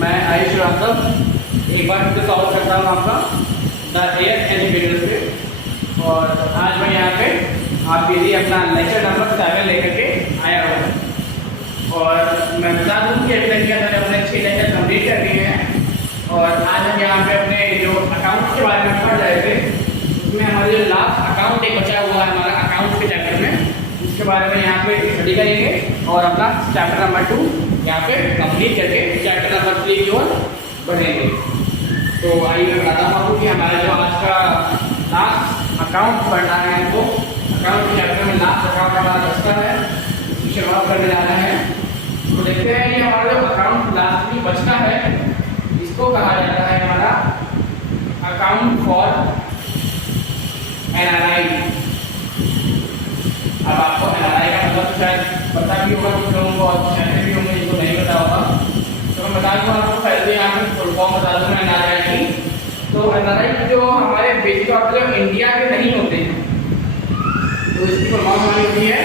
मैं आयुष श्रीवास्तव एक बार फिर स्वागत करता हूँ आपका द एएस एजुकेटर से। और आज मैं यहाँ पे आपके लिए अपना लेक्चर नंबर 7 लेकर के आया हूँ। और मैं बता दूँ कि अभी तक के अंदर अपने 6 लेक्चर कंप्लीट कर दिए हैं। और आज हम यहाँ पे अपने जो अकाउंट्स के बारे में पढ़ रहे थे, उसमें हमारे जो लास्ट अकाउंट एक बचा हुआ है हमारा अकाउंट्स के चैप्टर में, उसके बारे में यहाँ पे स्टडी करेंगे और अपना चैप्टर नंबर 2 यहाँ पे कंप्लीट करके चैप्टर नंबर 3 की ओर बढ़ेंगे। तो आइए मैं बताता हूँ आपको कि हमारा जो आज का लास्ट अकाउंट पढ़ना है, हमको अकाउंट के चैप्टर में लास्ट अकाउंट हमारा बचता है, इसकी शुरुआत करने जा रहे हैं। तो देखते हैं कि हमारा जो अकाउंट लास्ट में बचता है, इसको कहा जाता है हमारा अकाउंट फॉर एनआरआई। अब आपको एनआरआई का मतलब शायद पता भी होगा, कुछ लोगों को और ऐसे भी होंगे जिनको नहीं पता होगा। तो मैं बता दूँ आपको, पहले यहाँ पे फुल फॉर्म बता दूँ मैं एनआरआई की। तो एनआरआई जो हमारे बेसिक तौर पर इंडिया के नहीं होते हैं, तो इसकी फुल फॉर्म हमारी होती है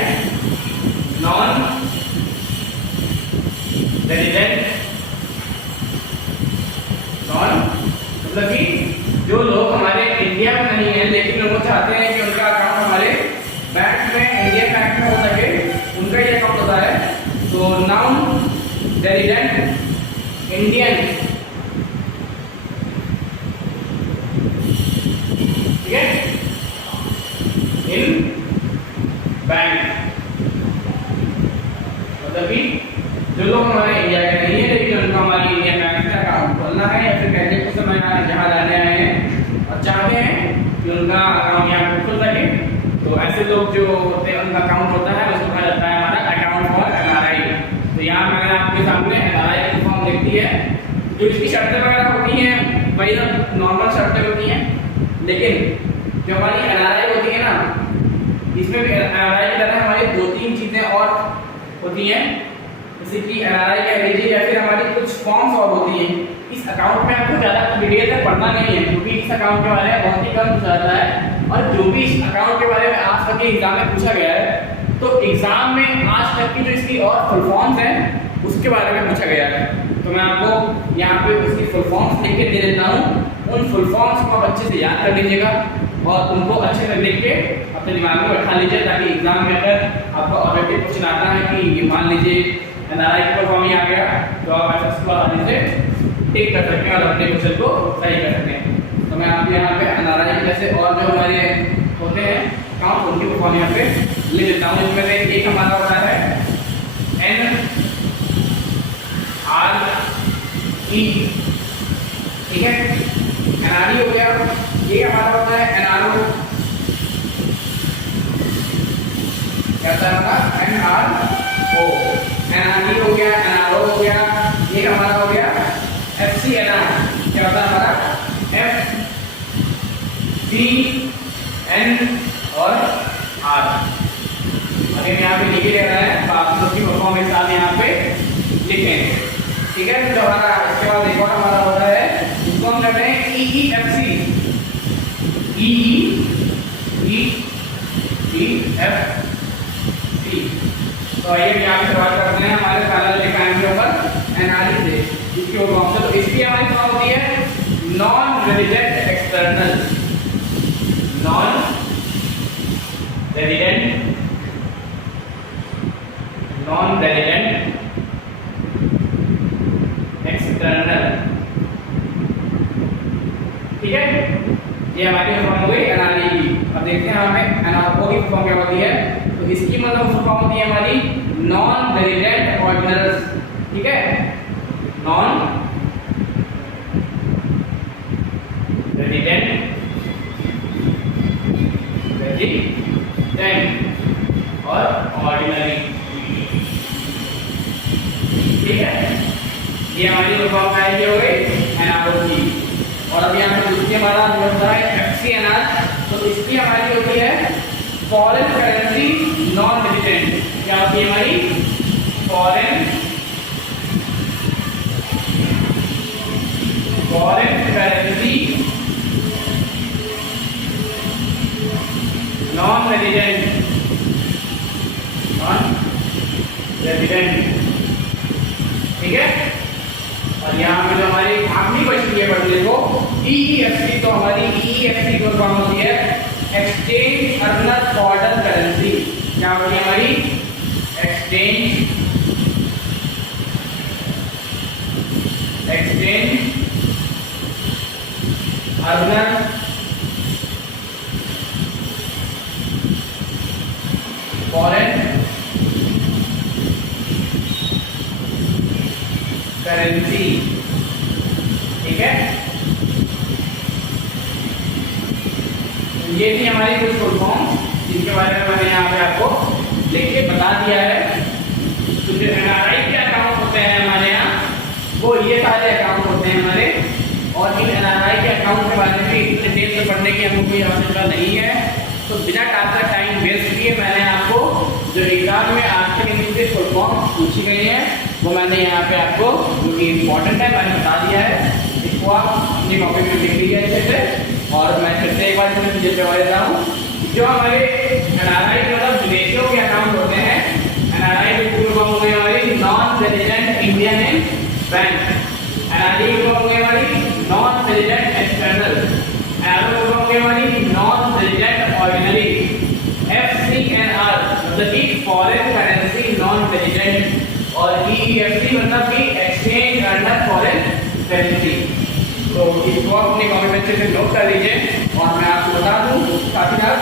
नॉन रेजिडेंट। नॉन मतलब कि जो लोग हमारे इंडिया में नहीं है लेकिन लोग चाहते हैं कि उनका अकाउंट हमारे बैंक में, इंडियन बैंक में हो सके, उनका ये अकाउंट होता है। तो नॉन रेजिडेंट इंडियन, ठीक है, इन बैंक मतलब कि जो लोग हमारे इंडिया के नहीं है लेकिन उनको हमारी इंडियन बैंक में अकाउंट खोलना है, या फिर कहते हैं कुछ समय जहाँ रहने आए हैं और चाहते हैं कि उनका अकाउंट यहाँ पे खुल सके, तो ऐसे लोग जो होते हैं उनका अकाउंट होता है, उसको कहा जाता है हमारा अकाउंट फॉर एनआरआई। तो यहाँ मैंने आपके सामने एनआरआई की फॉर्म लिख दी है। जो इसकी शर्तें वगैरह होती हैं वही नॉर्मल शर्तें होती हैं, लेकिन जो हमारी एनआरआई होती है ना, इसमें भी एनआरआई की तरह हमारी 2-3 चीज़ें और होती हैं, जैसे कि एनआरआई कह लीजिए, या फिर हमारी कुछ फॉर्म्स और होती हैं। इस अकाउंट में आपको ज़्यादा डिटेल से पढ़ना नहीं है, क्योंकि इस अकाउंट के बारे में बहुत ही कम पूछा जाता है। और जो भी इस अकाउंट के बारे में आज तक के एग्जाम में पूछा गया है, तो एग्जाम में आज तक की जो इसकी और फुल फॉर्म्स हैं उसके बारे में पूछा गया है। तो मैं आपको यहाँ पे उसकी फुल फॉर्म्स लिख के दे देता हूँ। उन फुल फॉर्म्स को आप अच्छे से याद कर लीजिएगा और उनको अच्छे से लिख के अपने दिमाग में बैठा लीजिए, ताकि एग्जाम में अगर आपको ऑब्जेक्टिव क्वेश्चन आता है कि ये मान लीजिए एनआरआई की फुल फॉर्म ही आ गया, तो आप ऐसा उसको आसानी से टिक कर सकते हैं और अपने क्वेश्चन को सही कर सकते हैं। तो मैं आपको यहाँ पे एनआरआई जैसे और जो हमारे होते हैं अकाउंट, उनकी फुल फॉर्म यहाँ पे लिख देता हूँ। इसमें से एक हमारा होता है NRE, ठीक है, एनआरई हो गया। ये हमारा होता है एनआरओ, क्या होता है हमारा एनआरओ। एनआरई हो गया, एनआरओ हो गया। ये हमारा हो गया FCNR, क्या होता है हमारा FCN और R। अगर यहाँ पे लिखे रह रहा है तो आप लोग की परफॉर्म एक साथ यहाँ पे लिखेंगे, ठीक है। तो हमारा इसके बाद एक और हमारा होता है, उसको हम कहते हैं EEFC। तो आइए यहाँ पे शुरुआत करते हैं हमारे फाइनल लिखाएंगे के ऊपर एनआरई से, इसके ऊपर से। तो इसकी हमारी फॉर्म होती है non resident external. Non resident external, ठीक है। ये हमारी फॉर्म हो गई एनआरई की। अब देखते हैं हमें एनआरओ की फॉर्म क्या होती है। तो इसकी मतलब फॉर्म होती है हमारी नॉन रेजिडेंट ऑर्डिनल्स, ठीक है। नॉन रेजिडेंट और ऑर्डिनरी, ठीक है। ये हमारी फॉर्म हो गई एनआरओ की। और अब यहाँ पे दूसरी हमारा जो होता है FCNR, तो इसकी हमारी होती है फॉरेन करेंसी नॉन रेजिडेंट। क्या होती है हमारी फॉरेन करेंसी नॉन रेजिडेंट, ठीक है। और यहाँ पे जो हमारी आखिरी बचती है पढ़ने को EEFC, तो हमारी EEFC को फॉर्म होती है एक्सचेंज अर्नर फॉरेन करेंसी। क्या होती है हमारी एक्सचेंज अर्नर फॉरेन करेंसी। ठीक है, ये थी हमारी कुछ फुल फॉर्म जिनके बारे में मैंने यहाँ पे आपको लिख के बता दिया है। तो जो NRI के अकाउंट होते हैं हमारे यहाँ, वो ये सारे अकाउंट होते हैं हमारे, और इन NRI के अकाउंट के बारे में इतने डिटेल से पढ़ने की हमको कोई आवश्यकता नहीं है। तो बिना आपका टाइम वेस्ट किए मैंने आपको जो एग्जाम में आज तक इनकी फुल फॉर्म पूछी गई है वो मैंने यहाँ पे आपको जो कि इम्पोर्टेंट है मैंने बता दिया है। इसको आप अपनी कॉपी में लिख लीजिए अच्छे से। और मैं फिर से एक बार इसमें मुझे बता देता हूँ, जो हमारे NRI मतलब विदेशों के अकाउंट होते हैं, NRI की फुल फॉर्म होगी हमारी non resident Indian bank, NRI की फुल फॉर्म होगी हमारी नॉन रेजिडेंट एक्सटर्नल, NRI की फुल फॉर्म होगी हमारी नॉन रेजिडेंट ऑर्डिनरी, FCNR मतलब कि फॉरेन करेंसी नॉन रेजिडेंट, और EEFC मतलब कि एक्सचेंज अर्नर फॉरेन करेंसी। तो इसको अपने कॉपी में अच्छे से नोट कर लीजिए। और मैं आपको बता दूं साथ ही साथ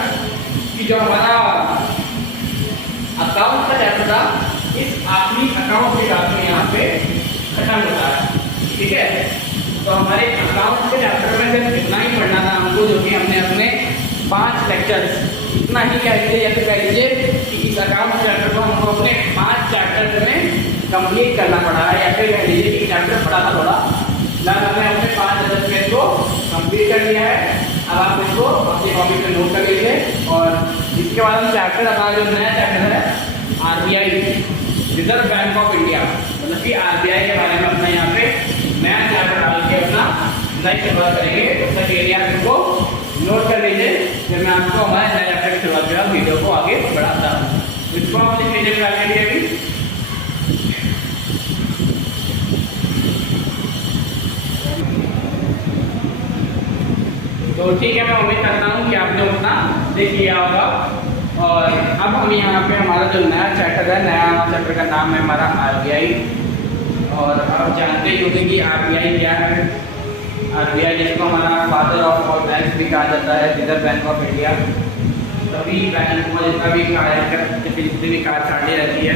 कि जो हमारा अकाउंट का चैप्टर था, इस आखिरी अकाउंट के साथ में यहाँ पे खत्म होता है। ठीक है, तो हमारे अकाउंट के चैप्टर में सिर्फ इतना ही पढ़ना था हमको, जो कि हमने अपने 5 लेक्चर्स इतना ही कह लीजिए, या फिर कह लीजिए कि इस अकाउंट चैप्टर को हमको अपने 5 चैप्टर में कंप्लीट करना पड़ा है, या फिर कह लीजिए कि चैप्टर पढ़ा था थोड़ा ना, हमने अपने 5 लेक्चर में इसको कंप्लीट कर लिया है। अब आप इसको अपनी कॉपी में नोट कर लीजिए। और इसके बाद हम चैप्टर अपना जो नया चैप्टर है RBI reserve bank of India, मतलब कि RBI के बारे में अपना यहाँ पे नया चैप्टर डाल के अपना नई शुरुआत करेंगे। तब तक के लिए आप इसको नोट कर लीजिए, जब मैं आपको हमारे नए चैप्टर की शुरुआत करा वीडियो को आगे बढ़ाता हूँ। इसको आप लिख लीजिए फिलहाल के लिए अभी। तो ठीक है, मैं उम्मीद करता हूँ कि आपने उतना देख लिया होगा। और अब हम यहाँ पे हमारा जो नया चैप्टर है, नया चैप्टर का नाम है हमारा RBI। और आप जानते ही होंगे कि RBI क्या है। RBI जिसको हमारा फादर ऑफ ऑल बैंक्स भी कहा जाता है, रिजर्व बैंक ऑफ इंडिया। सभी बैंक को जितना भी जितनी भी कार्यशाली रहती है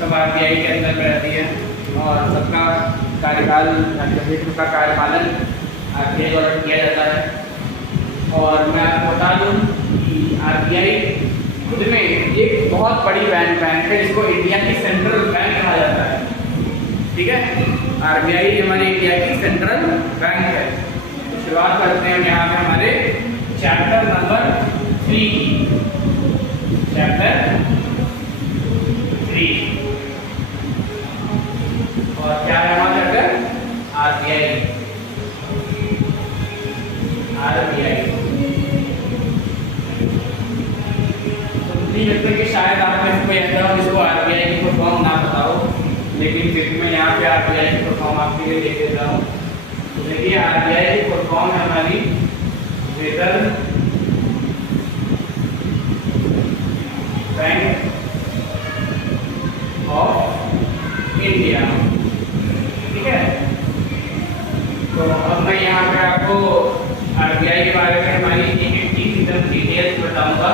सब RBI के अंदर में रहती है, और सबका कार्यकाल का कार्यपालन RBI द्वारा किया जाता है। और मैं आपको बता दूं कि RBI खुद में एक बहुत बड़ी बैंक है जिसको इंडिया की सेंट्रल बैंक कहा जाता है। ठीक है, RBI हमारे इंडिया की सेंट्रल बैंक है। तो शुरुआत करते हैं यहाँ पे हमारे चैप्टर नंबर 3 चैप्टर 3। और क्या है हमारा चैप्टर RBI। लगता है कि शायद आप में कोई ऐसा हो जिसको RBI की फुल फॉर्म ना पता हो, लेकिन फिर मैं यहाँ पे RBI की फुल फॉर्म आपके लिए देख देता हूँ। तो देखिए RBI की फुल फॉर्म है हमारी रिजर्व बैंक ऑफ इंडिया। ठीक है, तो अब मैं यहाँ पे आपको RBI के बारे में हमारी एक चीज डिटेल्स बताऊंगा,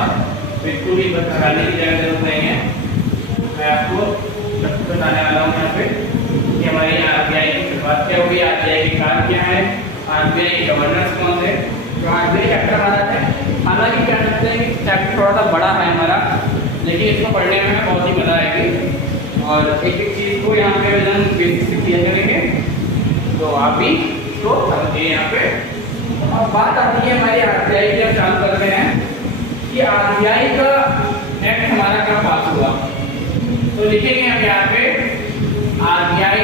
बिल्कुल भी बताने की जरूरत नहीं है। मैं आपको बताने वाला हूँ यहाँ पे कि हमारी RBI की शुरुआत क्या होगी, RBI की कार्य क्या है, RBI के गवर्नर्स कौन थे। तो RBI चैप्टर हमारा है, हालांकि कह सकते हैं कि चैप्टर थोड़ा सा बड़ा है हमारा, लेकिन इसको पढ़ने में बहुत ही मजा आएगी। और एक एक चीज़ को यहाँ पे हम बेसिक से क्लियर करेंगे, तो आप भी इसको समझिए यहाँ पे। अब बात आती है हमारी RBI की, हम चालू करते हैं कि RBI का एक्ट हमारा कब पास हुआ। तो लिखेंगे हम यहाँ पे RBI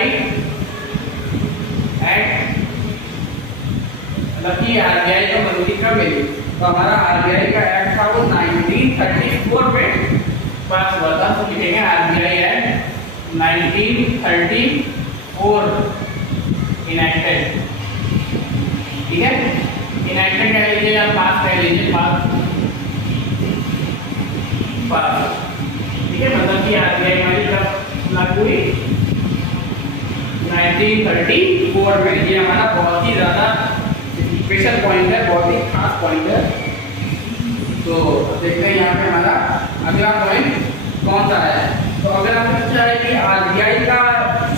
एक्ट, मतलब कि RBI को मंजूरी कब मिली। तो हमारा RBI का एक्ट था वो 1934 में पास हुआ था। तो लिखेंगे RBI एक्ट 1934 इनएक्टेड, ठीक है। इनएक्टेड कह लीजिए या पास कह लीजिए, पास पास, ठीक है। मतलब कि आरबीआई हमारी कब लागू हुई? 1934 में। ये हमारा बहुत ही ज़्यादा स्पेशल पॉइंट है, बहुत ही खास पॉइंट है। तो देखते हैं यहाँ पे हमारा अगला पॉइंट कौन सा है। तो अगर आपको पूछा है कि आरबीआई का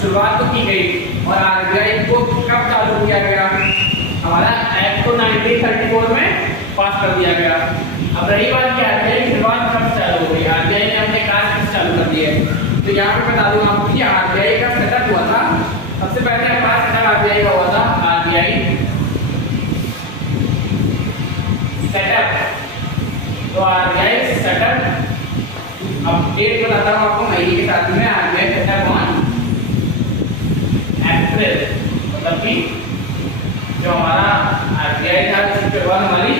शुरुआत तो की गई और आरबीआई को कब चालू किया गया, हमारा एक्ट तो 1934 में पास कर दिया गया। अब रही बात कि आरबीआई की शुरुआत कब चालू हो गई, आरबीआई ने अपने कार्य चालू कर दिए। तो यहाँ पे बता दूं आपको कि आरबीआई का सेटअप हुआ था, सबसे पहले हमारा सेटअप आरबीआई का हुआ था, आरबीआई सेटअप। तो आरबीआई सेटअप, अब डेट बताता हूँ आपको महीने के साथ में। आरबीआई सेटअप ऑन अप्रैल, मतलब कि जो हमारा आरबीआई था इसकी शुरुआत हमारी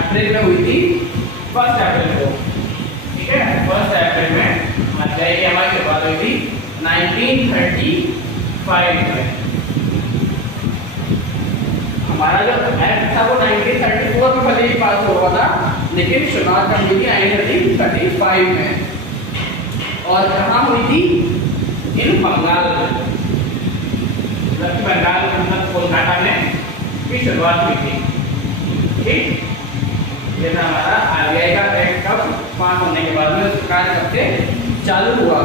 अप्रैल में हुई थी, 1 अप्रैल को, ठीक है। 1 अप्रैल में आरबीआई की हमारी शुरुआत हुई थी 1935 में। हमारा जो एक्ट था वो 1934 में भले ही पास हुआ था, लेकिन शुरुआत कब हुई थी? 1935 में। और कहाँ हुई थी? इन बंगाल में, मतलब बंगाल मतलब कोलकाता में की शुरुआत हुई थी, ठीक। ये था हमारा आरबीआई का एक्ट कब पास होने के बाद में उसका कार्य कब से चालू हुआ।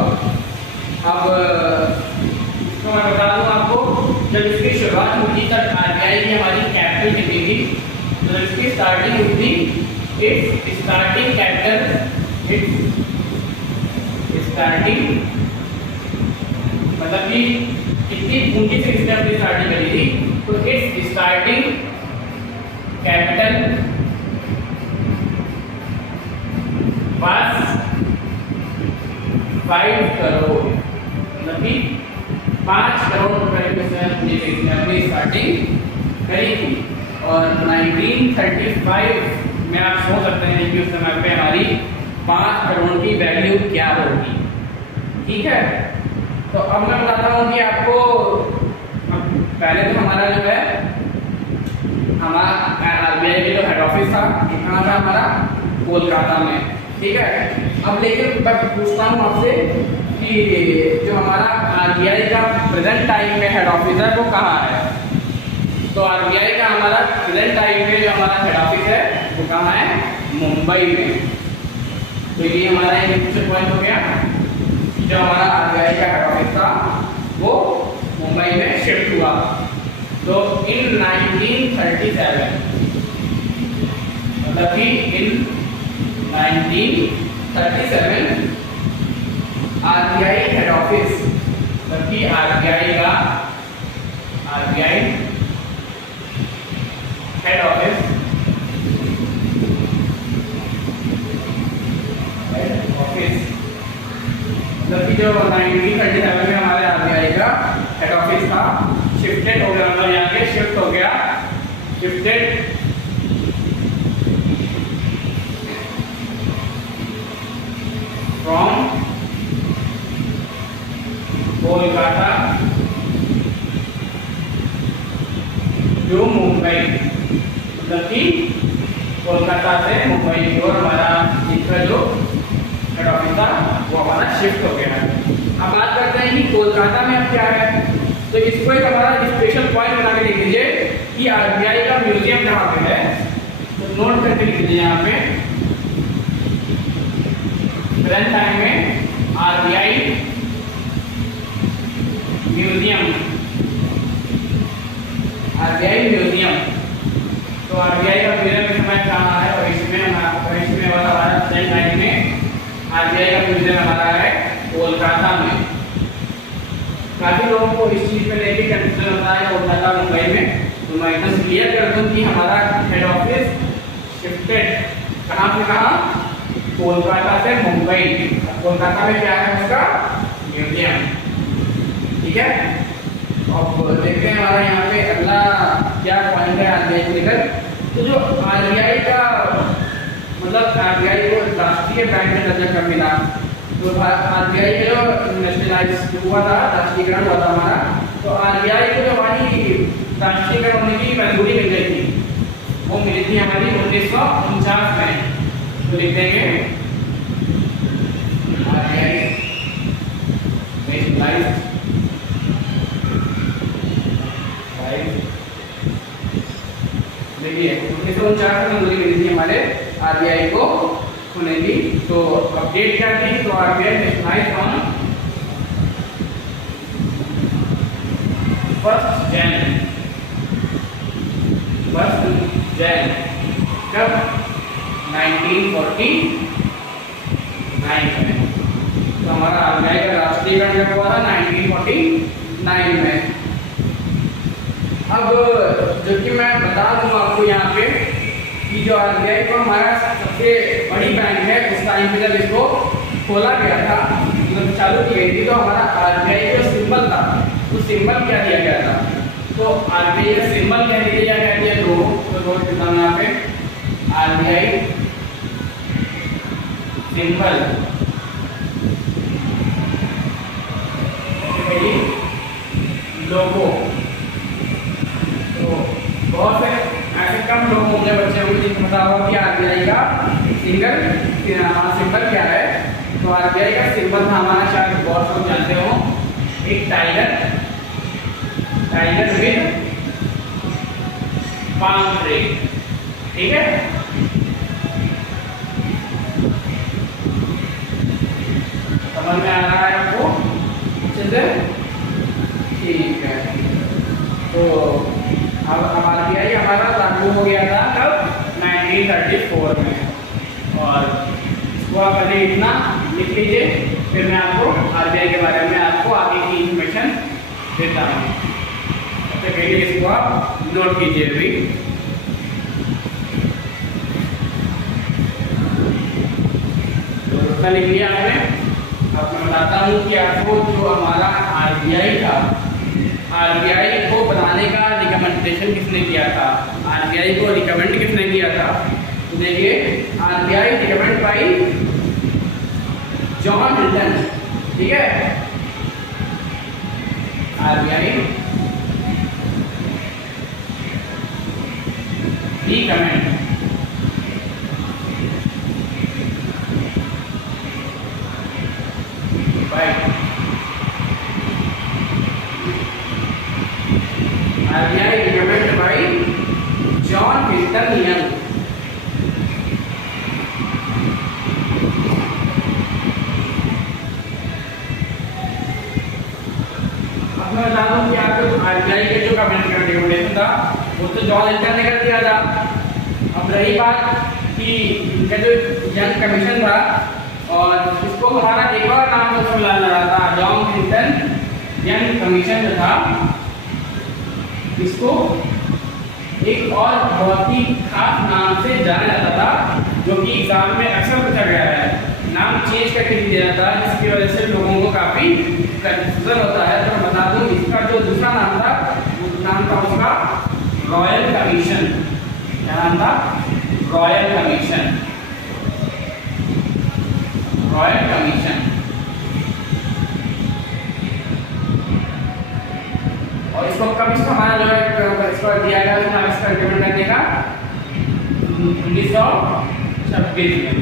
अब तो मैं बता दूं आपको, जब इसकी शुरुआत हुई थी तब आरबीआई की हमारी कैपिटल कितनी थी? तो इसकी स्टार्टिंग हुई थी, it's starting capital, it's starting मतलब कि कितनी पूंजी से इसने अपनी स्टार्टिंग करी थी? तो इट्स स्टार्टिंग कैपिटल बस 5 करोड़, मतलब कि 5 करोड़ रुपए की इसने अपनी स्टार्टिंग करी थी। और 1935 में आप सोच सकते हैं कि उस समय पे हमारी 5 करोड़ की वैल्यू क्या होगी, ठीक है। तो अब मैं बताता हूँ कि आपको, पहले तो हमारा जो है हमारा आरबीआई का जो हेड ऑफिस था कहाँ था? हमारा कोलकाता में, ठीक है। अब लेकिन मैं पूछता हूँ आपसे कि जो हमारा आरबीआई का प्रेजेंट टाइम में हेड ऑफिस है वो कहाँ है? तो आरबीआई का हमारा प्रेजेंट टाइम में जो हमारा हेड ऑफिस है वो कहाँ है? मुंबई में। तो ये हमारा एक पॉइंट हो गया, जो हमारा आरबीआई का हेड ऑफिस था वो मुंबई में शिफ्ट हुआ। तो इन 1937, मतलब कि इन 1937 आरबीआई हेड ऑफिस, मतलब कि आरबीआई हेड ऑफिस मतलब कि जो 1937 में हमारे आरबीआई का हेड ऑफिस था शिफ्टेड हो गया, मतलब यहाँ पे शिफ्ट हो गया, shifted from Kolkata to Mumbai, मतलब कि कोलकाता से मुंबई की ओर हमारा इसका जो हेड ऑफिस था वो हमारा शिफ्ट हो गया। अब बात करते हैं कि कोलकाता में अब क्या है। तो इसको एक हमारा स्पेशल पॉइंट बना के लिख लीजिए कि आरबीआई का म्यूजियम जहाँ पे है, तो नोट करके लिख लीजिए यहाँ पे प्रेजेंट टाइम में आरबीआई म्यूजियम, आरबीआई म्यूजियम। तो आरबीआई का म्यूजियम इस समय कहाँ है? भविष्य में हमारा प्रेजेंट टाइम में आरबीआई का म्यूजियम हमारा है कोलकाता में। काफी लोगों को इस चीज में लेके कंफ्यूजन होता है कोलकाता मुंबई में, तो मैं एकदम क्लियर कर दूं कि हमारा हेड ऑफिस शिफ्टेड कहाँ से कहाँ? कोलकाता से मुंबई। कोलकाता में क्या है? उसका म्यूजियम, ठीक है। अब देखते हैं हमारा यहाँ पे अगला क्या पॉइंट है आरबीआई को लेकर। तो जो आरबीआई का मतलब आरबीआई को राष्ट्रीय बैंक में दर्जा कब मिला? तो आरबीआई का जो नेशनलाइज हुआ था, राष्ट्रीयकरण हुआ था हमारा, तो आरबीआई को जो हमारी राष्ट्रीयकरण होने की मंजूरी मिल गई थी, वो मिली थी हमारी 1949 में। तो लिख देंगे देखिए 1949 में मंजूरी मिली थी हमारे आरबीआई को होने की। तो अपडेट क्या थी, तो आरबीआई नेशनलाइज ऑन 1 जनवरी कब 1949 में। तो हमारा आरबीआई का राष्ट्रीयकरण कब हुआ था 1949 में। अब जो कि मैं बता दूं आपको यहाँ पे कि जो आरबीआई को हमारा सबसे बड़ी बैंक है, उस टाइम पे जब इसको खोला गया था, मतलब चालू की गई थी, तो हमारा आरबीआई का सिंबल था, तो सिंबल क्या दिया गया था, तो आरबीआई का सिंबल क्या दिया गया था, दो किताब यहाँ पे आरबीआई सिंबल लोगो। तो बहुत से ऐसे कम लोग होंगे बच्चे को जिनको पता होगा कि आरबीआई का सिंबल क्या है। तो आरबीआई का सिंबल था हमारा, शायद बहुत लोग जानते हो, एक टाइगर विद पाम ट्री, ठीक है। समझ में आ रहा है आपको अच्छे से, ठीक है। तो अब आरबीआई हमारा लागू हो गया था कब 1934 में, और इसको आप पहले इतना लिख लीजिए, फिर मैं आपको आरबीआई के बारे में आपको आगे की इंफॉर्मेशन देता हूँ। सबसे पहले इसको आप नोट कीजिए अभी। तो उसका लिख लिया आपने। अब मैं बताता हूँ कि आपको जो हमारा आरबीआई था, आरबीआई को बनाने का रिकमेंडेशन किसने किया था, आरबीआई को रिकमेंड किसने किया था, तो देखिए RBI recommend by John Milton, ठीक है। RBI recommend by RBI recommend by John Milton young. अब मैं बता दूं कि आपको आरबीआई के जो कमेंट का रिकमेंडेशन था वो तो जॉन मिल्टन ने कर दिया था। अब रही बात कि इनका जो यंग कमीशन था, और इसको हमारा एक और नाम तो सुना रहा था, जॉन मिल्टन यंग कमीशन जो था, इसको एक और बहुत ही खास नाम से जाना जाता था, जो कि एग्जाम में अक्सर पूछा गया है। नाम चेंज करके दिया जाता है, जिसकी वजह से लोगों को काफी कंफ्यूजन होता है। तो बता दूं इसका जो दूसरा नाम था, वो नाम था उसका रॉयल कमीशन। क्या नाम था? Royal commission. Royal commission. और इसको कब इसको हमारा जो है इसको दिया गया था, इसका रिकमेंड करने का 1926 में,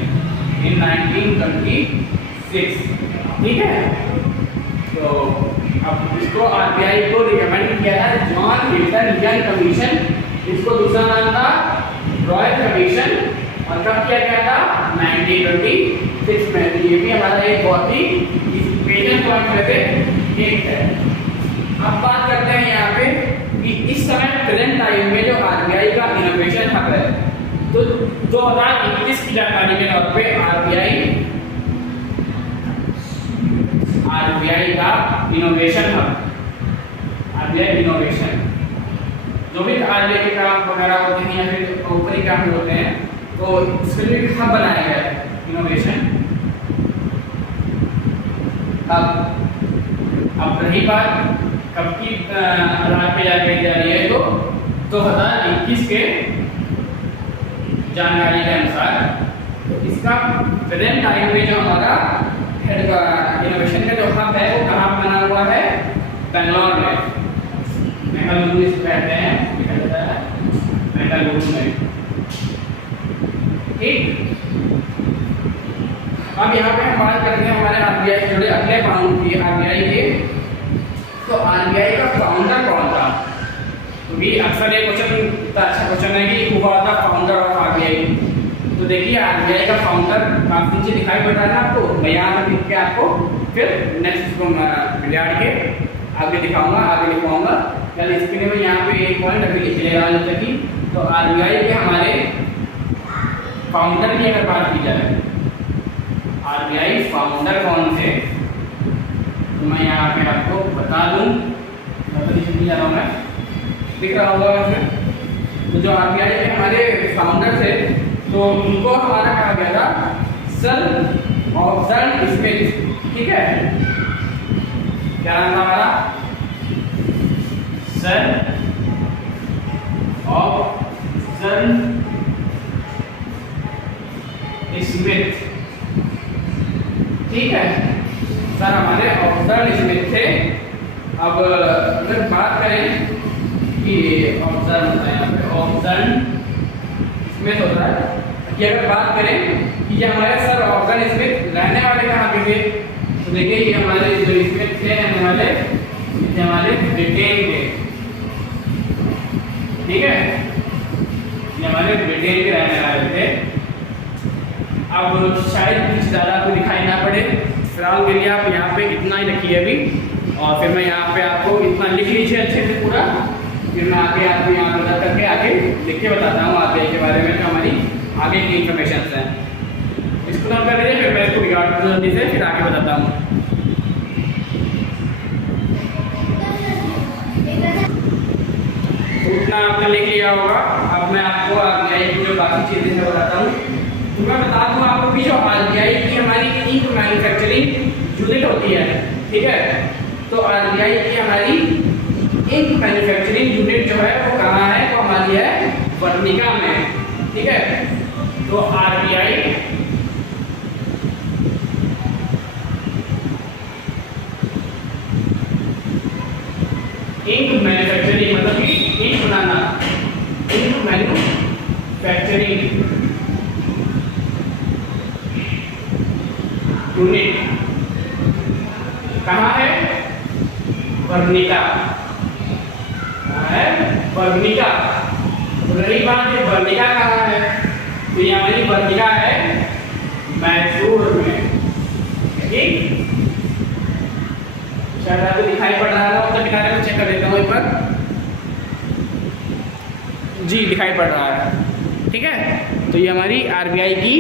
इन 1926, ठीक है। तो अब इसको आरबीआई को रिकमेंड किया है जॉन मिल्टन यंग कमीशन। इसको दूसरा नाम था रॉयल कमीशन, और कब किया गया था 1926 में। तो ये भी हमारा एक बहुत ही इंपॉर्टेंट पॉइंट में से एक है। अब बात करते हैं यहाँ पे कि इस समय प्रेजेंट टाइम में जो आरबीआई का इनोवेशन हब है, तो 2021 की जानकारी के तौर पे आरबीआई का इनोवेशन हब, आरबीआई इनोवेशन, जो भी आरबीआई के काम वगैरह होते हैं या फिर ऊपरी काम होते हैं, तो इसके लिए हब बनाया गया है, इनोवेशन हब। अब रही बात कब की रात पे जाके जा रही है, तो 2021 के जानकारी के अनुसार, तो इसका प्रेजेंट टाइम में जो हमारा हेड का इनोवेशन का जो हब है वो कहाँ बना हुआ है, बेंगलोर में। बेंगलुरु इसे कहते हैं ठीक। अब यहाँ पे हम बात करते हैं हमारे आरबीआई से जुड़े अगले कानून की, आरबीआई के। तो आरबीआई का फाउंडर कौन था? तो भी अक्सर ये क्वेश्चन इतना अच्छा क्वेश्चन है कि हुआ था फाउंडर ऑफ आरबीआई। तो देखिए आरबीआई का फाउंडर काफी नीचे दिखाई पड़ रहा है आपको, मैं यहाँ पर लिख के आपको फिर नेक्स्ट इसको बिगाड़ के आगे दिखाऊंगा, आगे लिखवाऊंगा। कल इसके लिए मैं यहाँ पे एक पॉइंट अभी लिख ले रहा हूँ जैसे कि, तो आरबीआई के हमारे फाउंडर की अगर बात की जाए, आरबीआई फाउंडर कौन थे, तो मैं यहाँ पे आपको बता दूं, जा रहा हूँ मैं, दिख रहा होगा वैसे। तो जो आरबीआई के हमारे फाउंडर थे, तो उनको हमारा कहा गया था सर ऑक्सफोर्ड स्मिथ, ठीक है। क्या नाम था हमारा? सर ऑक्सफोर्ड स्मिथ, ठीक है। सर हमारे ऑक्सफोर्ड स्मिथ थे। अब अगर बात करें कि ऑक्सफोर्ड होता है यहाँ पे, ऑक्सफोर्ड स्मिथ होता है कि अगर बात करें कि ये हमारे सर ऑक्सफोर्ड स्मिथ रहने वाले कहाँ पे थे, तो देखिए ये हमारे जो स्मिथ थे रहने वाले, ये हमारे ब्रिटेन के, ठीक है, ये हमारे ब्रिटेन के रहने वाले थे। अब शायद कुछ ज़्यादा आपको दिखाई ना पड़े, फिलहाल के लिए आप यहाँ पे इतना ही रखिए अभी, और फिर मैं यहाँ पे आपको इतना लिख लीजिए अच्छे से पूरा, फिर मैं आगे आपको यहाँ बता करके आगे लिख के बताता हूँ आगे के बारे में, जो हमारी आगे की इंफॉर्मेशन हैं। इसको नोट कर लीजिए, फिर मैं इसको बिगाड़ जल्दी से फिर आगे बताता हूँ। उतना आपने लिख लिया होगा। अब मैं आपको आरबीआई की जो बाकी चीजें मैं बताता हूँ। तो मैं बता दूं आपको कि जो आरबीआई की हमारी इंक मैन्युफैक्चरिंग यूनिट होती है, ठीक है, तो आरबीआई की हमारी इंक मैन्युफैक्चरिंग यूनिट जो है वो कहाँ है? वो हमारी है वर्निका में, ठीक है। तो आरबीआई इंक मैन्युफैक्चरिंग मतलब कि इंक बनाना, इंक मैन्युफैक्चरिंग यूनिट कहाँ है? वर्निका, कहाँ है? वर्निका। तो रही बात ये वर्निका कहाँ है, तो ये हमारी वर्निका है मैसूर में, ठीक। शायद आपको दिखाई पड़ रहा है, तो किनारे को चेक कर देता हूँ एक बार। जी दिखाई पड़ रहा है, ठीक है। तो ये हमारी आरबीआई की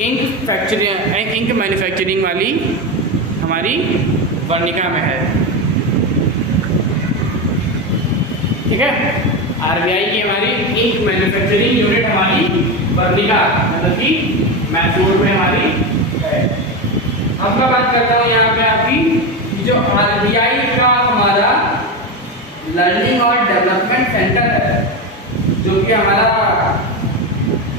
इंक मैन्युफैक्चरिंग वाली हमारी वर्निका में है, ठीक है। आरबीआई की हमारी इंक मैन्युफैक्चरिंग यूनिट हमारी वर्निका मतलब कि मैसूर में हमारी है। अब मैं बात करता हूँ यहाँ पे आपकी जो आरबीआई का हमारा लर्निंग और डेवलपमेंट सेंटर है, जो कि हमारा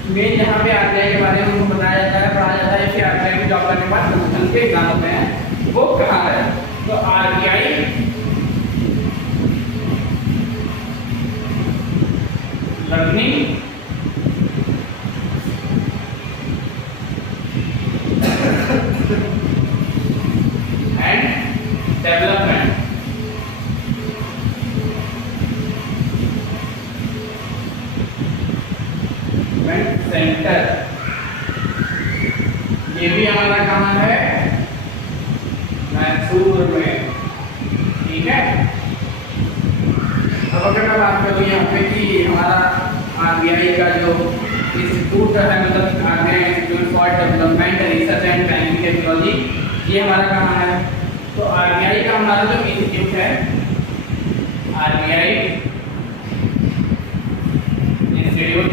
मेन जहाँ पे आरबीआई के बारे में हमको बताया जाता है, पढ़ाया जाता है, फिर आरबीआई की जॉब करने के बाद प्रमोशन के एग्जाम होते हैं, वो कहाँ है? तो RBI learning and development centre, ये भी हमारा कहाँ है? मैसूर में, ठीक है। अब अगर मैं बात करूँ यहाँ पे कि हमारा आरबीआई का जो इंस्टीट्यूट है, मतलब RBI institute for development research and banking technology, ये हमारा कहाँ है? तो आरबीआई का हमारा जो इंस्टीट्यूट है, RBI institute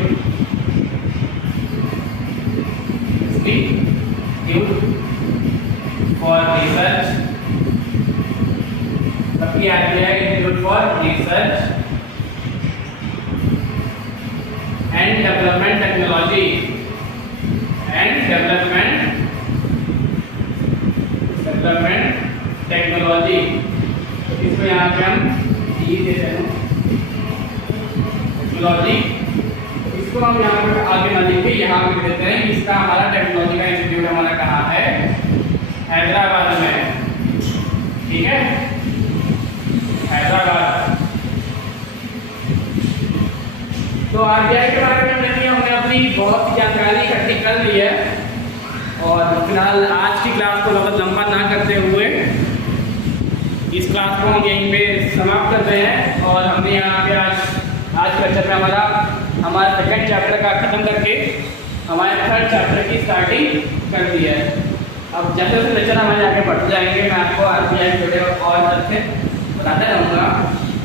for research, RBI institute for research and development technology and development technology, इसको यहाँ पे हम टेक्नोलॉजी, इसको हम यहाँ पे आगे ना लिख के यहाँ पे देते हैं। इसका हमारा टेक्नोलॉजी का इंस्टीट्यूट हमारा कहाँ है? हैदराबाद में, ठीक है, हैदराबाद। तो आरबीआई के बारे में देखिए हमने अपनी बहुत सी जानकारी इकट्ठी कर ली है और फिलहाल आज की क्लास को बहुत लंबा ना करते हुए इस क्लास को हम यहीं पे समाप्त करते हैं। और हमने यहाँ पे आज के लेक्चर में हमारा सेकंड चैप्टर का ख़त्म करके हमारे थर्ड चैप्टर की स्टार्टिंग कर दी है। अब जैसे जैसे लेक्चर हमारे आगे बढ़ते जाएंगे मैं आपको आरबीआई जुड़े और तथ्य बताता रहूँगा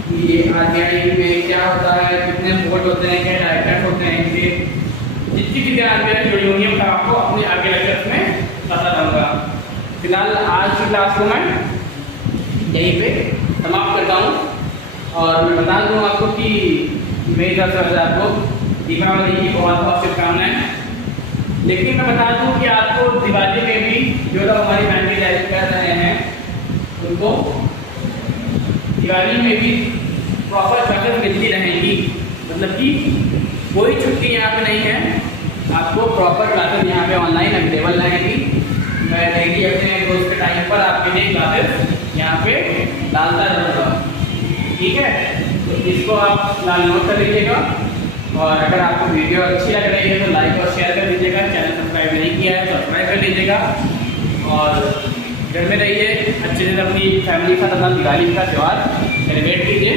कि ये आरबीआई में क्या होता है, कितने बोर्ड होते हैं, क्या डायरेक्टर होते हैं, इनके जितनी चीज़ें आरबीआई जुड़ी होंगी मैं आपको अपने आगे लेक्चर में बताता रहूँगा। फिलहाल आज की क्लास को मैं यहीं पे समाप्त करता हूँ और मैं बता दूँ आपको कि मेरी तरफ से आपको दीपावली की बहुत बहुत शुभकामनाएं। लेकिन मैं बता दूँ कि आपको दिवाली में भी जो लोग हमारी फैमिली लाइफ कर रहे हैं उनको दिवाली में भी प्रॉपर क्लासेस मिलती रहेंगी, मतलब कि कोई छुट्टी यहाँ पे नहीं है, आपको प्रॉपर क्लासेस यहाँ पे ऑनलाइन अवेलेबल रहेंगी। मैं डेली अपने दोस्त के टाइम पर आपके लिए क्लासेस यहाँ पे डालता रहूँगा, ठीक है। तो इसको आप नोट कर लीजिएगा और अगर आपको वीडियो अच्छी लग रही है तो लाइक और शेयर कर दीजिएगा। चैनल सब्सक्राइब नहीं किया है तो सब्सक्राइब कर लीजिएगा और घर में रहिए, अच्छे से अपनी फैमिली का तथा दिवाली का त्यौहार सेलिब्रेट कीजिए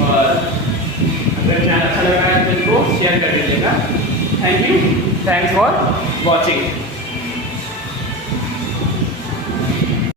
और अगर चैनल अच्छा लग रहा है तो इसको शेयर कर दीजिएगा। Thank you, thanks for watching.